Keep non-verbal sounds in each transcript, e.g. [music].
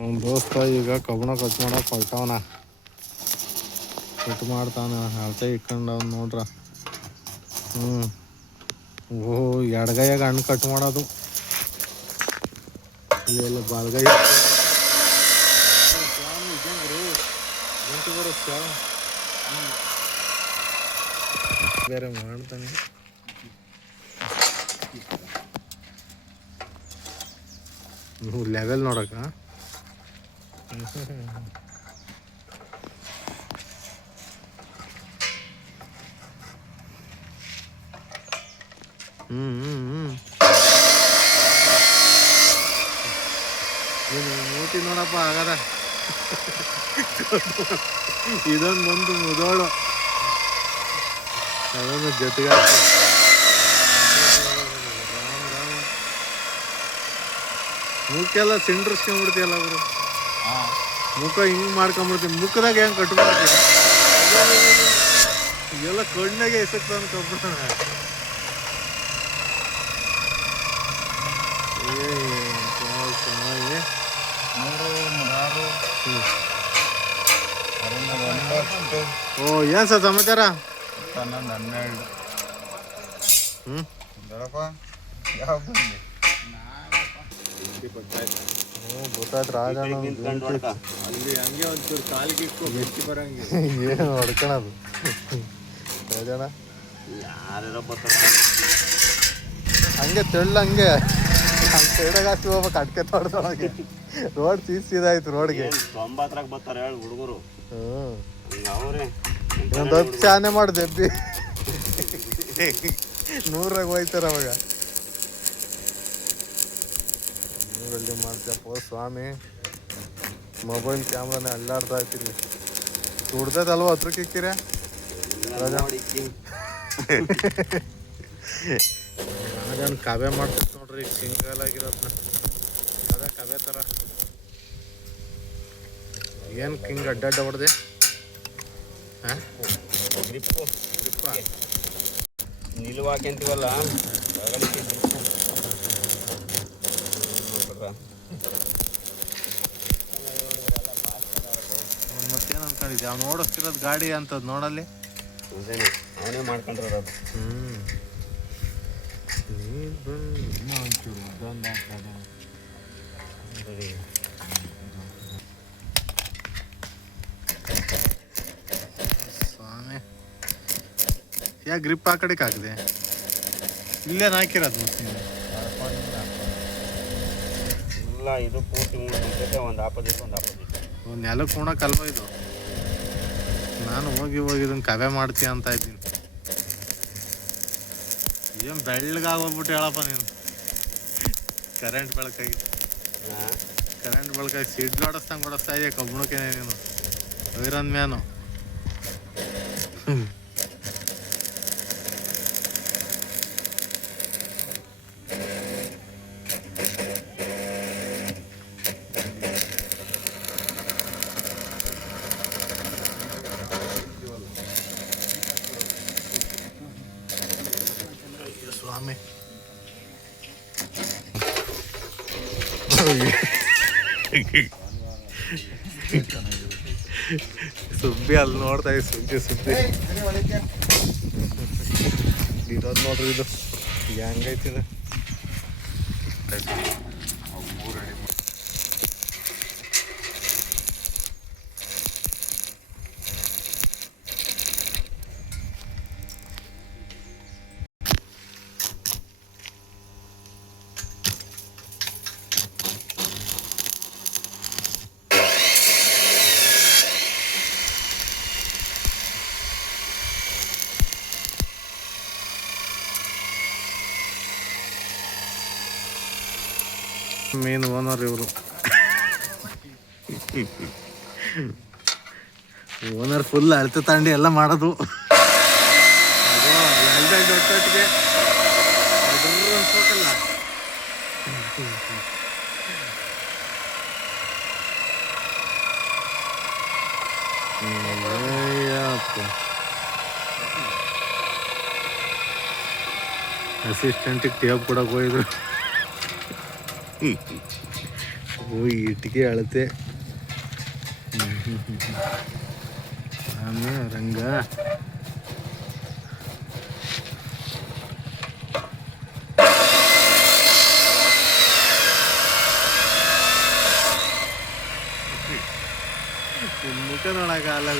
ನಮ್ಮ ದೋಸ್ತ ಈಗ ಕಬ್ಬಣ ಕಟ್ ಮಾಡಕ್ ಹೊಲ್ತಾವನ ಕಟ್ ಮಾಡ್ತಾನ, ಅಳತೆ ಇಟ್ಕೊಂಡ ನೋಡ್ರ. ಹ್ಞೂ ಓ, ಎಡಗೈಯಾಗ ಹಣ್ಣು ಕಟ್ ಮಾಡೋದು. ಇಲ್ಲ ಬಾಲ್ಗೈ. ಬೇರೆ ಮಾಡ್ತಾನೆ. ಲೆವೆಲ್ ನೋಡಕ್ಕ. ಹ್ಞೂ ಹ್ಞೂ ನೀನು ಮೂತಿ ನೋಡಪ್ಪ ಆಗದ ಇದೊಂದು ಬಂದು ಮುದೋಳು ಅದೊಂದು ಜೊತೆಗೆ ಮೂಕೆಲ್ಲ ಸಿಂಡ್ರಿಸ್ಕೊಂಡ್ಬಿಡ್ತೀಯಲ್ಲ ಅವರು ಮುಖ ಹಿಂಗ್ ಮಾಡ್ಕೊಂಬಿಡ್ತೀನಿ. ಮುಖದಾಗ ಹೆಂಗ್ ಕಟ್ಬಿಡ್ತೀವಿ ಎಲ್ಲ ಕಣ್ಣಾಗೆ ಅರಿಂದ ಒಂಬತ್ತು ಓ ಏನ್ ಸರ್ ಸಮಾಚಾರ? ಹನ್ನೊಂದು ಹನ್ನೆರಡು ಹ್ಮ್. ದೊಡ್ಡಪ್ಪ ಯಾವ ಬಂದಿ? [laughs] ಏನು ಹೊಡ್ಕೊಳದು ರಾಜಣ್ಣ. ಹಂಗೆ ತೆಳ್ಳ ಹಂಗೆ. ಹಂಗೆ ಹಾಕಿ ಹೋಗ್ಬೇಕು ಅಡ್ಕೆ ತೋಟದೊಳಗೆ. ರೋಡ್ ಸೀಸ್ ಇದಾಯ್ತು ರೋಡ್ಗೆ. ತೊಂಬತ್ತರಾಗ ಬರ್ತಾರ ಹೇಳಿ ಹುಡುಗರು. ಹ್ಞೂ ಹತ್ತು ಚಾನೆ ಮಾಡಿ ದೆಬ್ಬಿ. ನೂರಾಗ ಹೋಯ್ತಾರ ಅವಾಗ. ನೂರಲ್ಲಿ ಮಾಡ್ತೀಯಪ್ಪ ಸ್ವಾಮಿ. ಮೊಬೈಲ್ ಕ್ಯಾಮ್ರಾನೇ ಅಲ್ಲಾಡ್ತಾ ಇರ್ತೀನಿ ಸುಡ್ದೈತಲ್ವ ಹತ್ರಕ್ಕೆ ಕಿಂಗ್ ಅದನ್ನು ಕವೆ ಮಾಡ್ತೈತೆ ನೋಡ್ರಿ ಸಿಂಗಲ್ ಆಗಿರೋದನ್ನ ಅದ ಕವೆ ಥರ ಏನು ಕಿಂಗ್ ಅಡ್ಡಡ್ಡ ಹೊಡೆದೆ? ಹಾಂ? ನಿಲ್ವಾಕೆಂತೀವಲ್ಲ ಮತ್ತೇನು ಅನ್ಕೊಂಡಿದ್ದೆ ಅವ್ನು ಓಡಿಸ್ತಿರೋದು ಗಾಡಿ ಅಂತದ್ ನೋಡಲ್ಲಿ. ಅವನೇ ಮಾಡ್ಕೊಂಡಿರೋದು ಅದು. ಹ್ಞೂ ಸ್ವಾಮಿ ಯಾ ಗ್ರಿಪ್ ಆ ಕಡೆಗೆ ಹಾಕಿದೆ? ಇಲ್ಲೇನು ಹಾಕಿರೋದು ಮುಸ್ಲಿಮ್ ಇಲ್ಲ ಇದು ಪೂರ್ತಿ ಮೂರು ಒಂದು ಆಪೋಸಿಟ್ ಒಂದು ಆಪೋಸಿಟ್ ಒಂದು ನೆಲಕ್ಕೆ ಉಣಕ್ಕಲ್ವ ಇದು? ನಾನು ಹೋಗಿ ಹೋಗಿ ಇದನ್ನ ಕವೆ ಮಾಡ್ತೀಯ ಅಂತ ಇದ್ದೀನಿ. ಏನು ಬೆಳ್ಳಗಾಗೋಗ್ಬಿಟ್ಟು ಹೇಳಪ್ಪ ನೀನು. ಕರೆಂಟ್ ಬೆಳಕಾಗಿ. ಕರೆಂಟ್ ಬೆಳಕಾಗಿ ಸಿಡ್ಲು ಆಡಿಸ್ದಂಗೆ ಹೊಡಿಸ್ತಾ ಇದೆಯಾ ಕಬ್ಬಣಕ್ಕೆ ನೀನು. ಐರನ್ ಮ್ಯಾನು ಸುಬ್ಬಿ ಅಲ್ಲಿ ನೋಡ್ತಾ ಇದ್ದೆ ಸುದ್ದಿ ಸುದ್ದಿ ಇರೋದು ನೋಡ್ರಿ ಇದು. ಹೆಂಗೈತಿ ಮೇನ್ ಓನರ್ ಇವರು. ಓನರ್ ಫುಲ್ ಅಳತೆ ತಾಂಡಿ ಎಲ್ಲ ಮಾಡೋದು. ಅಸಿಸ್ಟೆಂಟಿಗೆ ಟೇಬ್ ಕೊಡಕ್ಕೆ ಹೋಗಿದ್ರು. ಓ ಇಟ್ಟಿಗೆ ಅಳತೆ ಆಮೇಲೆ ರಂಗ ನಿನ್ ಮುಖ ನೋಡಕ್ಕಾಗಲ್ಲ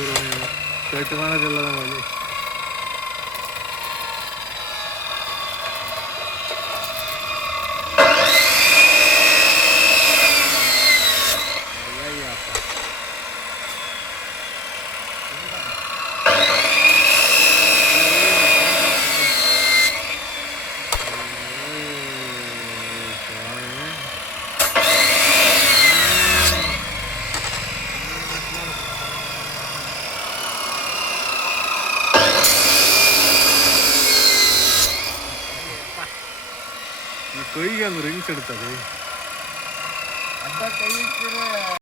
ಕೈಗೆ ಒಂದು ರಿಂಗ್ಸ್ ಇಡ್ತದೆ